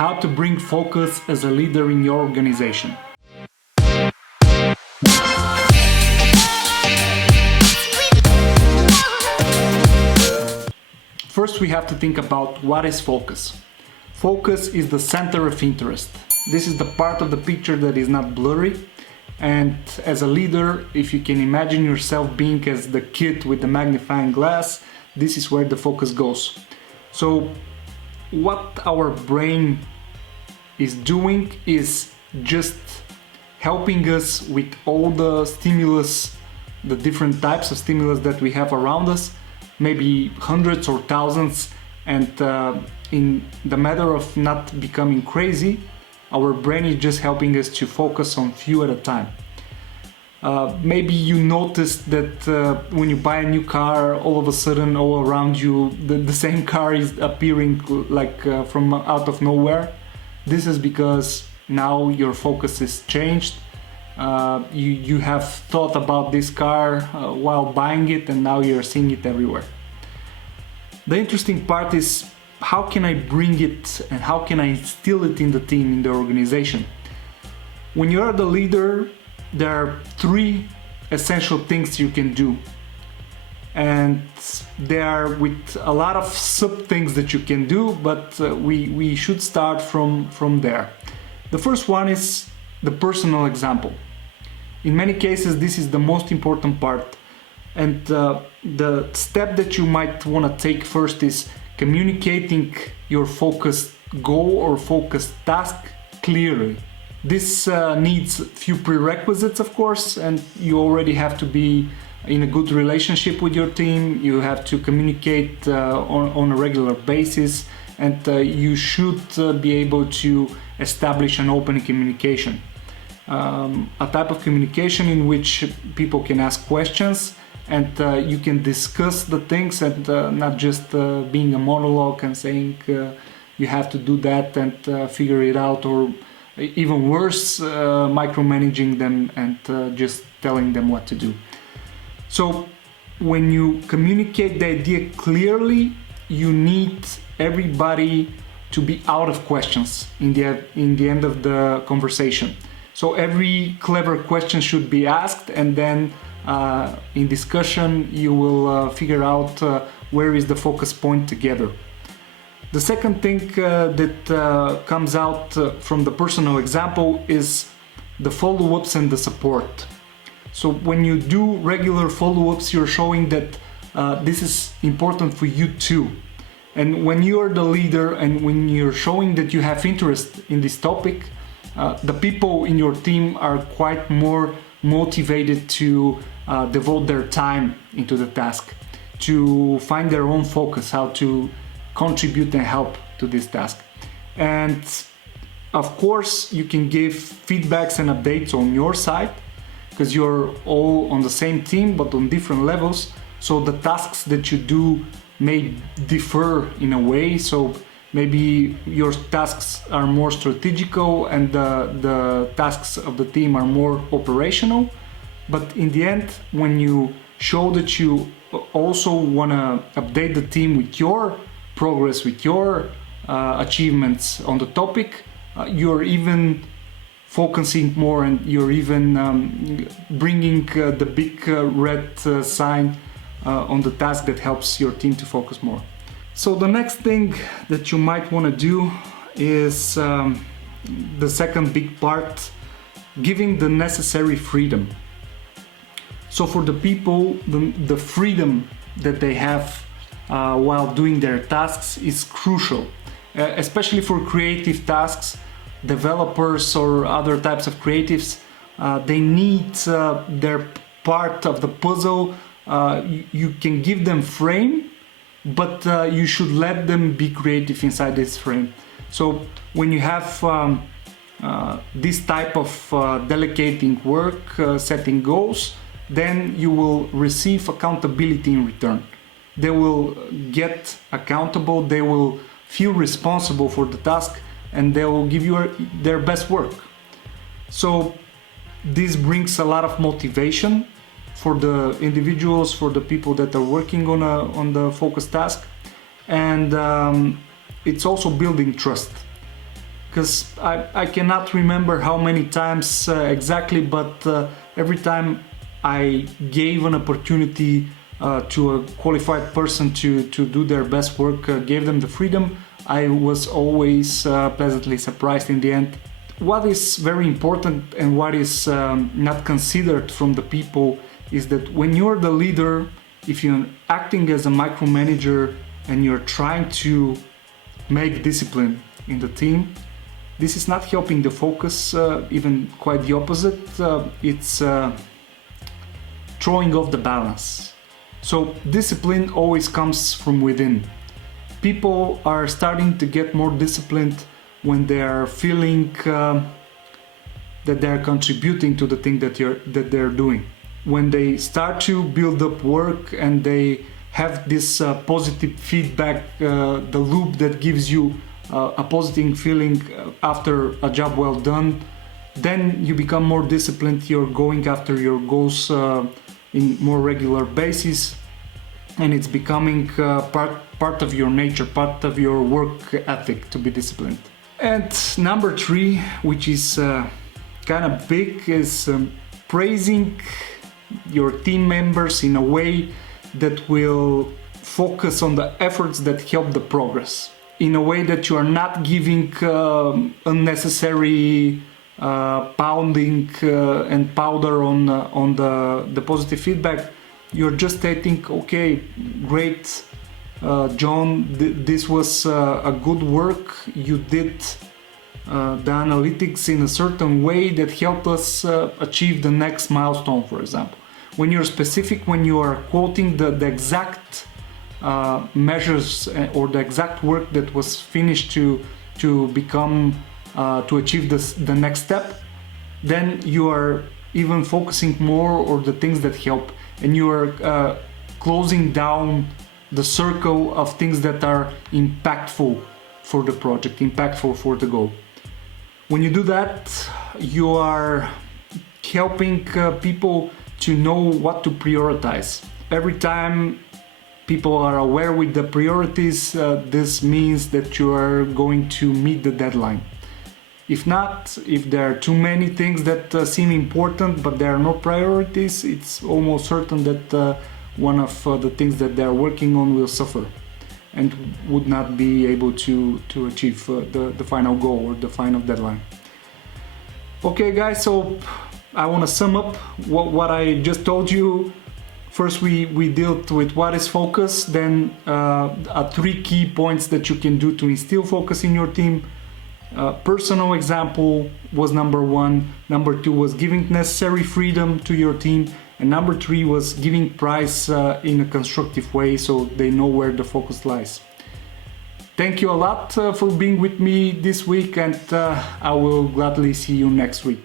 how to bring focus as a leader in your organization. First, we have to think about what is focus. Focus is the center of interest. This is the part of the picture that is not blurry. And as a leader, if you can imagine yourself being as the kid with the magnifying glass, this is where the focus goes. So what our brain is doing is just helping us with all the stimulus, the different types of stimulus that we have around us, maybe hundreds or thousands, and in the matter of not becoming crazy, our brain is just helping us to focus on few at a time. Maybe you noticed that when you buy a new car, all of a sudden all around you the same car is appearing like from out of nowhere. This is because now your focus is changed. You have thought about this car while buying it, and now you're seeing it everywhere. The interesting part is, how can I bring it and how can I instill it in the team, in the organization? When you are the leader, there are three essential things you can do. And they are with a lot of sub things that you can do, but we should start from there. The first one is the personal example. In many cases, this is the most important part. And the step that you might want to take first is communicating your focused goal or focused task clearly. This needs few prerequisites, of course, and you already have to be in a good relationship with your team. You have to communicate on a regular basis, and you should be able to establish an open communication. A type of communication in which people can ask questions and you can discuss the things, and not just being a monologue and saying you have to do that and figure it out, or even worse, micromanaging them and just telling them what to do. So when you communicate the idea clearly, you need everybody to be out of questions in the end of the conversation. So every clever question should be asked, and then in discussion you will figure out where is the focus point together. The second thing that comes out from the personal example is the follow-ups and the support. So when you do regular follow-ups, you're showing that this is important for you too. And when you are the leader and when you're showing that you have interest in this topic, the people in your team are quite more motivated to devote their time into the task, to find their own focus, how to contribute and help to this task. And of course, you can give feedbacks and updates on your side, because you're all on the same team but on different levels. So the tasks that you do may differ in a way. So maybe your tasks are more strategical and the tasks of the team are more operational. But in the end, when you show that you also want to update the team with your progress, with your achievements on the topic, you're even focusing more, and you're even bringing the big red sign on the task that helps your team to focus more. So the next thing that you might want to do is the second big part, giving the necessary freedom. So for the people, the freedom that they have while doing their tasks is crucial, especially for creative tasks. Developers or other types of creatives, they need their part of the puzzle. You can give them frame, but you should let them be creative inside this frame. So when you have this type of delegating work, setting goals, then you will receive accountability in return. They will get accountable, they will feel responsible for the task, and they will give you their best work. So this brings a lot of motivation for the individuals, for the people that are working on the focus task, and it's also building trust. because I cannot remember how many times exactly, but every time I gave an opportunity to a qualified person to do their best work, gave them the freedom, I was always pleasantly surprised in the end. What is very important and what is not considered from the people is that when you're the leader, if you're acting as a micromanager and you're trying to make discipline in the team, this is not helping the focus, even quite the opposite. It's throwing off the balance. So discipline always comes from within. People are starting to get more disciplined when they are feeling that they're contributing to the thing that they're doing. When they start to build up work and they have this positive feedback, the loop that gives you a positive feeling after a job well done, then you become more disciplined. You're going after your goals in more regular basis, and it's becoming part of your nature, part of your work ethic to be disciplined. And number 3, which is kind of big, is praising your team members in a way that will focus on the efforts that help the progress, in a way that you are not giving unnecessary pounding and powder on the positive feedback. You're just stating, okay, great, John, this was a good work. You did the analytics in a certain way that helped us achieve the next milestone, for example. When you're specific, when you are quoting the exact measures or the exact work that was finished to become to achieve the next step, then you are even focusing more on the things that help, and you are closing down the circle of things that are impactful for the project, impactful for the goal. When you do that, you are helping people to know what to prioritize. Every time people are aware with the priorities, this means that you are going to meet the deadline. If not, if there are too many things that seem important but there are no priorities, it's almost certain that one of the things that they're working on will suffer and would not be able to achieve the final goal or the final deadline. Okay guys, so I want to sum up what I just told you. First we dealt with what is focus, then 3 key points that you can do to instill focus in your team. Personal example was number 1, number 2 was giving necessary freedom to your team, and number 3 was giving price in a constructive way so they know where the focus lies. Thank you a lot for being with me this week, and I will gladly see you next week.